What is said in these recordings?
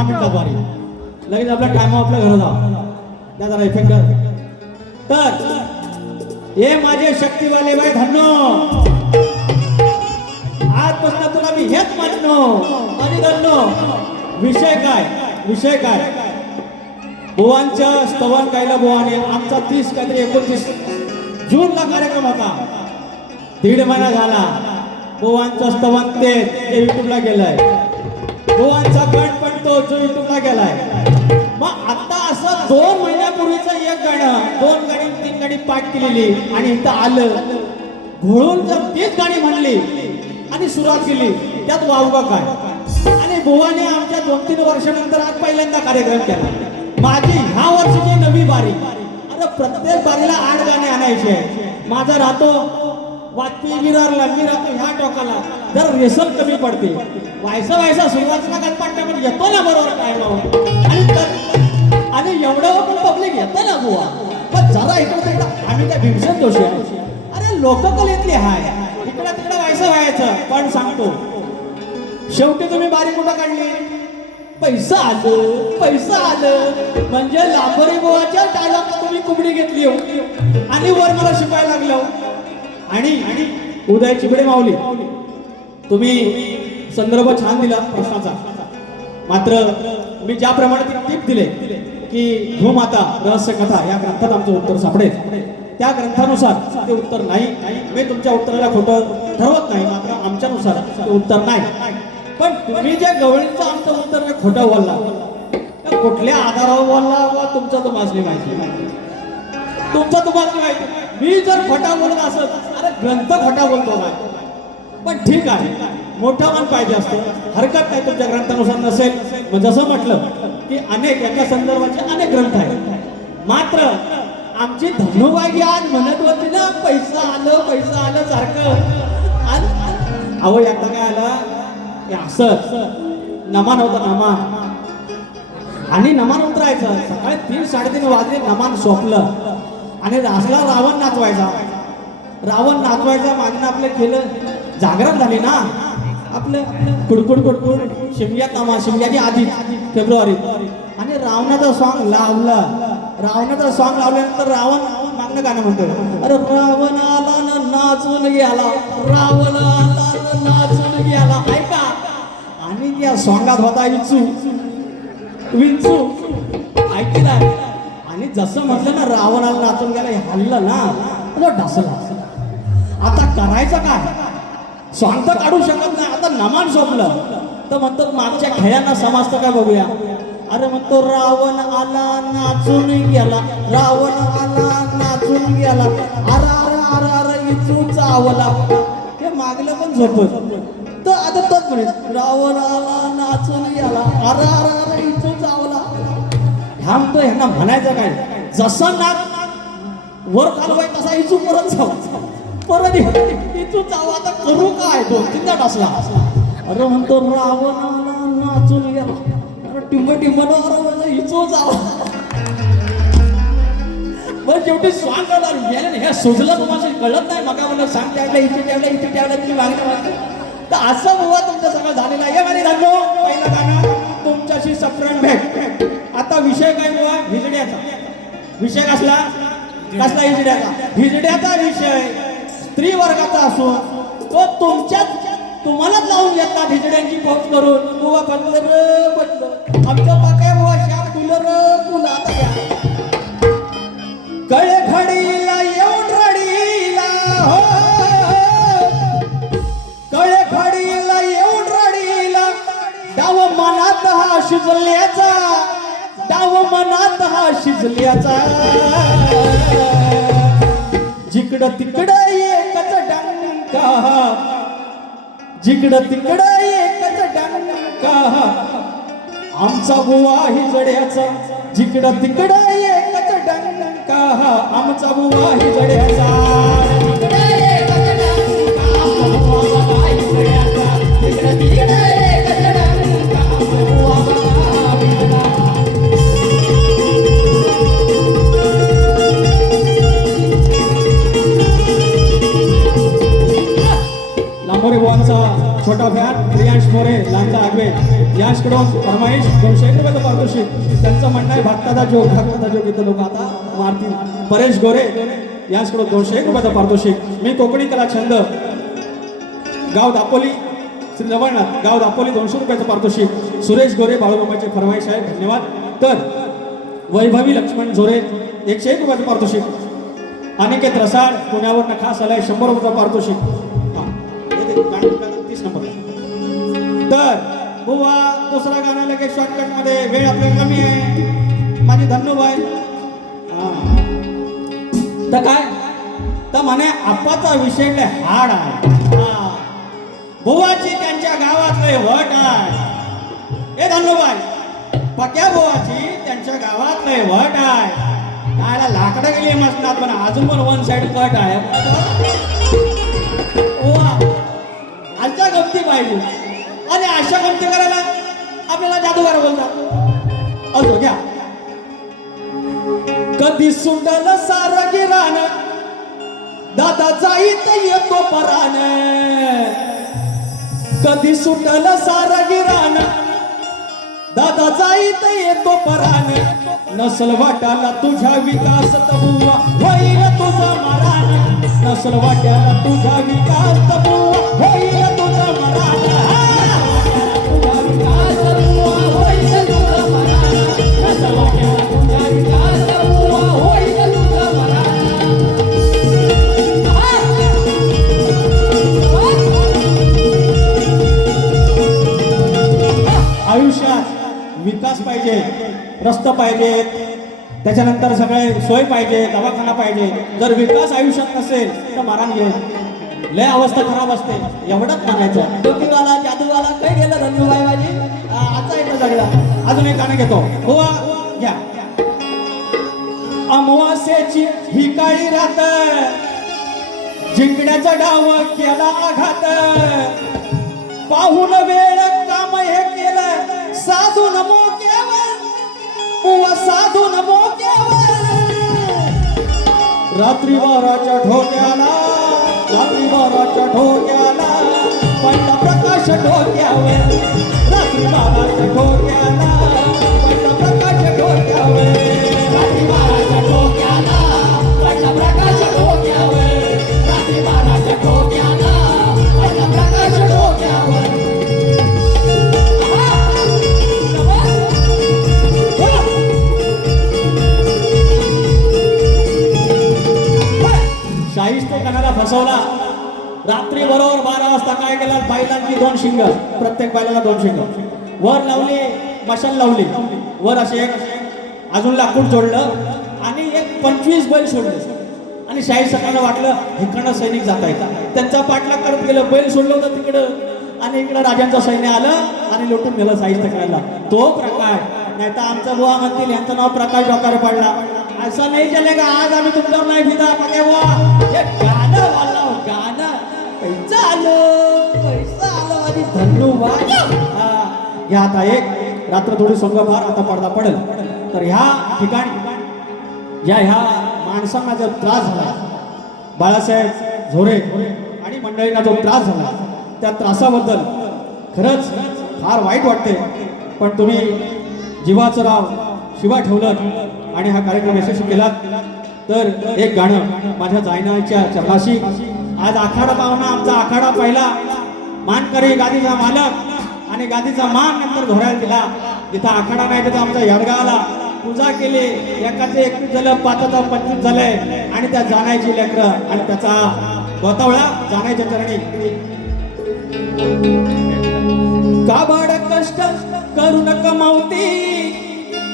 लगेच आपल्या टाइम आपल्या घरा जा त्या जरा इफेक्ट तर हे माझे शक्तीवाले बाय धन्नो. आजपासून तुला मी हेच म्हणतो आणि धन्नो विषय काय? विषय काय? भुवांच्या स्तवन गायला भुवाने आमचा तीस काहीतरी एकोणतीस जूनला कार्यक्रम होता. दीड महिना झाला. बुवांचं स्तवन ते युट्यूबला गेलंय. गोवांचा गण पण तो जो युट्यूबला गेलाय मग आता असं दोन महिन्यापूर्वीचं एक गाणं दोन गाणी तीन गाणी पाठ केलेली आणि इथं आलं. घोळून जर तीच गाणी म्हणली आणि सुरुवात केली त्यात वावगा काय? आणि बुवाने आमच्या दोन तीन वर्षानंतर आज पहिल्यांदा कार्यक्रम केला. माझी ह्या वर्षीची नवी बारी. अरे प्रत्येक बारीला आठ गाणे आणायचे. माझा राहतो वाजपेयी विरारला मी राहतो ह्या टोकाला. जर रेसल कमी पडते. व्हायचं व्हायचं सुरुवातीला गणपट्टा पण येतो ना बरोबर काय नाव? आणि आणि एवढं पण पब्लिक येतं ना बुवा. पण जरा इकडं तिकडं आम्ही त्या भीमसेन जोशी अरे लोककलेतली हाय. इकडं तिकडं व्हायचं व्हायचं. पण सांगतो. शेवटी तुम्ही बारी कुठं काढली? पैसा आलं पैसा आलं. म्हणजे लांबरी बुवाच्या टायला तुम्ही कुबडी घेतली हो आणि वर मला शिकायला लागलं. आणि आणि उदय चिबडे माऊली तुम्ही संदर्भ छान दिला प्रश्नाचा. मात्र मी ज्याप्रमाणे ती टीप दिले की भूमाता रहस्य कथा या ग्रंथात आमचं उत्तर सापडेल. त्या ग्रंथानुसार ते उत्तर नाही. मी तुमच्या उत्तराला खोटं ठरवत नाही मात्र आमच्यानुसार ते उत्तर नाही. पण तुम्ही जे गवळींचं आमचं उत्तर खोटं बोलला कुठल्या आधारावर बोलला वा तुमचं तुम्हाला माहिती? तुमचं तुम्हाला माहिती. मी जर खोटा बोलत असत अरे ग्रंथ खोटा बोलतो काय? पण ठीक आहे मोठं मन पाहिजे असतो. हरकत नाही तुमच्या ग्रंथानुसार नसेल. म्हणजे मग जसं म्हटलं की अनेक एका संदर्भाचे अनेक ग्रंथ आहेत. मात्र आमची धनुबाई आज म्हणत होती ना पैसा आलं पैसा आलं सारखं. अहो एकदा काय आलं? असं. नमान होतं नमान. आणि नमान उतरायचं. सकाळी तीन साडेतीन वाजले नमान सोपलं. आणि असला रावण नाचवायचा. रावण नाचवायचा मागणं आपलं केलं जागरण झाले ना. आपलं कुडकुड कुडकुड शिमग्यात नामा शिमग्याच्या आधी फेब्रुवारीत आणि रावणाचं सॉंग लावलं. रावणाचं सॉंग लावल्यानंतर रावण मागणं गाणं म्हणतो अरे रावण आला ना नाचून गेला. रावण आला ना नाचून गेला. ऐका. आणि त्या सॉंगात होता विंचू विंचू. ऐकलं? जसं म्हटलं ना रावणाला नाचून गेला हल्लं ना तो ढसला आता करायचं काय? स्वांत काढू शकत नाही. आता नमान सोपलं. तर म्हणतो मागच्या खेळ्यांना समजतं का बघूया? अरे म्हणतो रावण आला नाचून गेला. रावण आला नाचून गेला. अरा अरे अरा अरे इचू चावला. हे मागलं पण झोपत तर आता तोच म्हणे रावण आला नाचून गेला. अरे अरे इचू थांबतो ह्यांना म्हणायचं काय? जसं नाक वर कालवाय तसा इचू परत जाऊ. परत इचू जाऊ. आता करू काय? तो चिंता टासला अरे म्हणतो रावणाला नाचून गेला अरे टिंब टिंब अरे म्हणजे इचू जावा पण शेवटी स्वान करणार गेलं हे सुजलं तुम्हाला कळत नाही. मका म्हणलं सांग त्यावेळेला इथे त्यावेळेला इथे त्यावेळेला तुम्ही मागणी मागते तर असं बुवा तुमच्या सगळं झालेलं आहे. माझी धान्य पहिलं गाणं. तुमच्याशी सप्रण भेट. आता विषय काय बुवा? हिजड्याचा. विषय कसला? कसला हिजड्याचा? हिजड्याचा विषय स्त्री वर्गाचा असून तो तुमच्याच तुम्हालाच लावून घेतला हिजड्यांची फौज करून. बुवा बदल रे बदल आमचं शिजल्याचा. जिकडं तिकडं एकच डंका. जिकडं तिकडं एकच डंका. आमचा बुवा ही जड्याचा जिकडं तिकडं एकच डंका. आमचा बुवा ही छोटा फॅन प्रियांश मोरे लांजा आगवे. यांच्याकडून फरमाईश दोनशे एक रुपयाचं पारितोषिक त्यांचं म्हणणं आहे भक्ताचा जो भक्ताचा जो इथं लोक आता मारतील. परेश गोरे यांच्याकडून दोनशे एक रुपयाचं पारितोषिक मी कोकणी कला छंद गाव दापोली श्री रवळनाथ गाव दापोली दोनशे रुपयाचं पारितोषिक सुरेश गोरे बाळूबाबाचे फरमाईश आहे धन्यवाद. तर वैभवी लक्ष्मण झोरे एकशे एक रुपयाचं पारितोषिक अनिकेत रसाळ पुण्यावरनं खास आलाय शंभर रुपयाचं पारितोषिक तर बुवा दुसरा गाणं लगेच शॉर्टकटमध्ये. वेळ आपल्या कमी आहे. माझी धन्यवाद. तर काय? तर म्हणे आप्पाचा विषय लय हाड आहे. हा. बुवाची त्यांच्या गावातले वट आहे. हे धन्यवाद. पक्या बुवाची त्यांच्या गावातले वट आहे. काय लाकडं गेली मसनात पण अजून पण वन साइड कट आहे आजच्या गमती पाहिजे. आणि आशा गमती करायला आपल्याला जादूगार बोलतात. असो घ्या. कधी सुंदर सार गिरान दादा जाईत येतो परान कधी सुटल सार गिरान दादा जाईत येतो परान नसल वाटाला तुझ्या विकास तबुवा होईल तुझा मरान नसल वाट्याला तुझा विकास तबुवा होईल तुझा पाहिजेत. त्याच्यानंतर सगळे सोय पाहिजे दवाखाना पाहिजे. जर विकास आयुष्यात नसेल तर मारान घे. लय अवस्था खराब असते. एवढंच म्हणायचं. डोकीवाला जादूवाला काही गेलं धनुबाई माझी? आ, आता येतं सगळं अजून एक गाणं घेतो. हो घ्या. अमावास्येची ही काळी रात जिंकण्याचा डाव केला आघात. पाहून वेळ काम हे केलं साधू नमो साधून मोक्यावर रात्री बाराच्या ठोक्याला रात्री बाराच्या ठोक्याला पहिला प्रकाश ठोक्यावर. रात्री बाराच्या ठोक्याला पहिला प्रकाश ठोक्यावर. रात्री बाराच्या ठोक्याला. रात्री बरोबर बारा वाजता काय केलं? बैलांची दोन शिंग. प्रत्येक बैलाला दोन शिंग. वर लावली मशाल लावली. वर असे एक अजून लाकूड जोडलं आणि एक पंचवीस बैल सोडले. आणि शाही सकाळला वाटलं इकडनं सैनिक जात आहेत. त्यांचा पाठलाग करत गेलं बैल सोडलं होतं तिकडं. आणि इकडं राजांचं सैन्य आलं आणि लुटून गेलं साहित्य करायला. तो प्रकार नाही तर आमचा बुवा म्हणतील यांचं नाव प्रकाश डोकार पडला. असं नाही चलेगा आज आम्ही तुमच्यावर नाही फिदा आलं पैसा आणि धन्यवाद. हा. आता एक रात्र थोडी संगभार आता पडदा पडेल. तर ह्या ठिकाणी या ह्या माणसांना जर त्रास झाला बाळासाहेब झोरे आणि मंडळींना जो त्रास झाला त्या त्रासाबद्दल खरंच फार वाईट वाटते. पण तुम्ही जीवाचं राव शिवा ठेवलं आणि हा कार्यक्रम यशस्वी केला तर एक गाणं माझ्या जायनाच्या चरणाशी आज आखाडा पाहुणा आमचा आखाडा पहिला. मानकरी गादीचा मालक आणि गादीचा मान नंतर धोरायला दिला. जिथं आखाडा नाही तिथं आमचा यडगावला पूजा केली. एकाचे एकवीस झालं पाचाचा पंचवीस झालंय आणि त्या जाण्याची लेकरं आणि त्याचा गोतावळा जाण्याच्या चरणी. काबाड कष्ट करून कमावती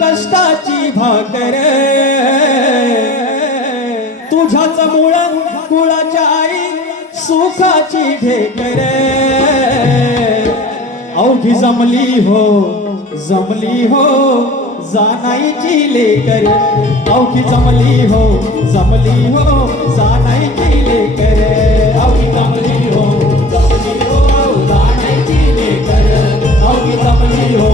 कष्टाची भाकर तुझ्याच मुळ कुळाच्या सुखाची ढेकर अवघी जमली हो जमली हो जानाईची लेकर. अवघी जमली हो जमली हो जानाईची लेकर. अवघी जमली हो जमली हो जानाईची लेकर. अवघी जमली हो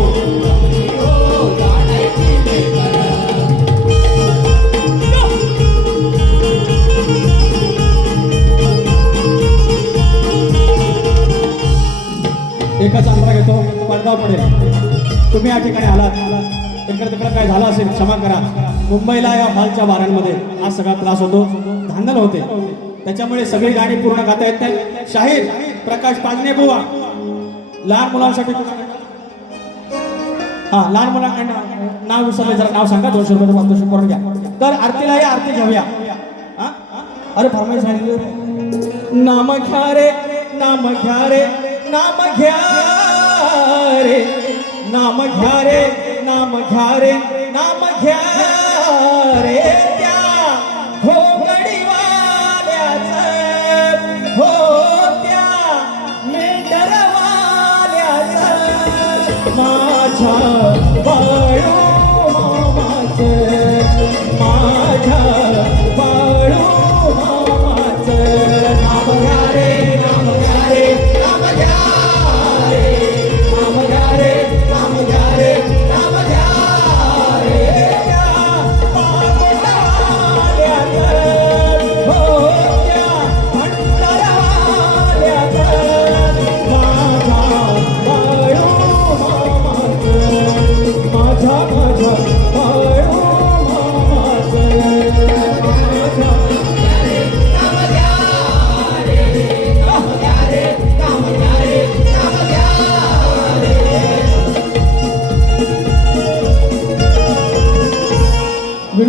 बोलावं पडेल तुम्ही या ठिकाणी आलात. इकडे तिकडे काय झालं असेल क्षमा करा. मुंबईला या हॉलच्या बारांमध्ये हा सगळा त्रास होतो. धांदल होते त्याच्यामुळे सगळी गाणी पूर्ण गाता येत नाही. शाहीर प्रकाश पाजने बुवा. लहान मुलांसाठी हा लहान मुलांना नाव विसरले जरा नाव सांगा. दोनशे रुपये पाचशे करून घ्या. तर आरतीला या आरती घेऊया. अरे फरमाईश सांगितलं. नाम घ्या रे नाम घ्या रे नाम घ्या. रे नाम घ्या रे नाम घ्या रे नाम घ्या रे त्या घोगडीवाल्याचं हो त्या मेंढरवाल्याचं. माझ्या बाळू माझ्या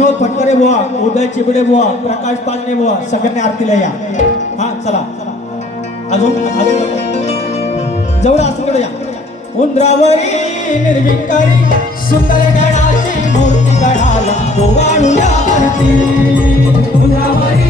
विनोद फटकरे बुवा उदय चिबडे बुवा प्रकाश पालने बुवा सगळ्यांनी आरतीला या हा चला. अजून जवळ असं या उंदरावरी निर्विकारी सुंदर गणाची मूर्ती गणाला तो आरती. उंदरावरी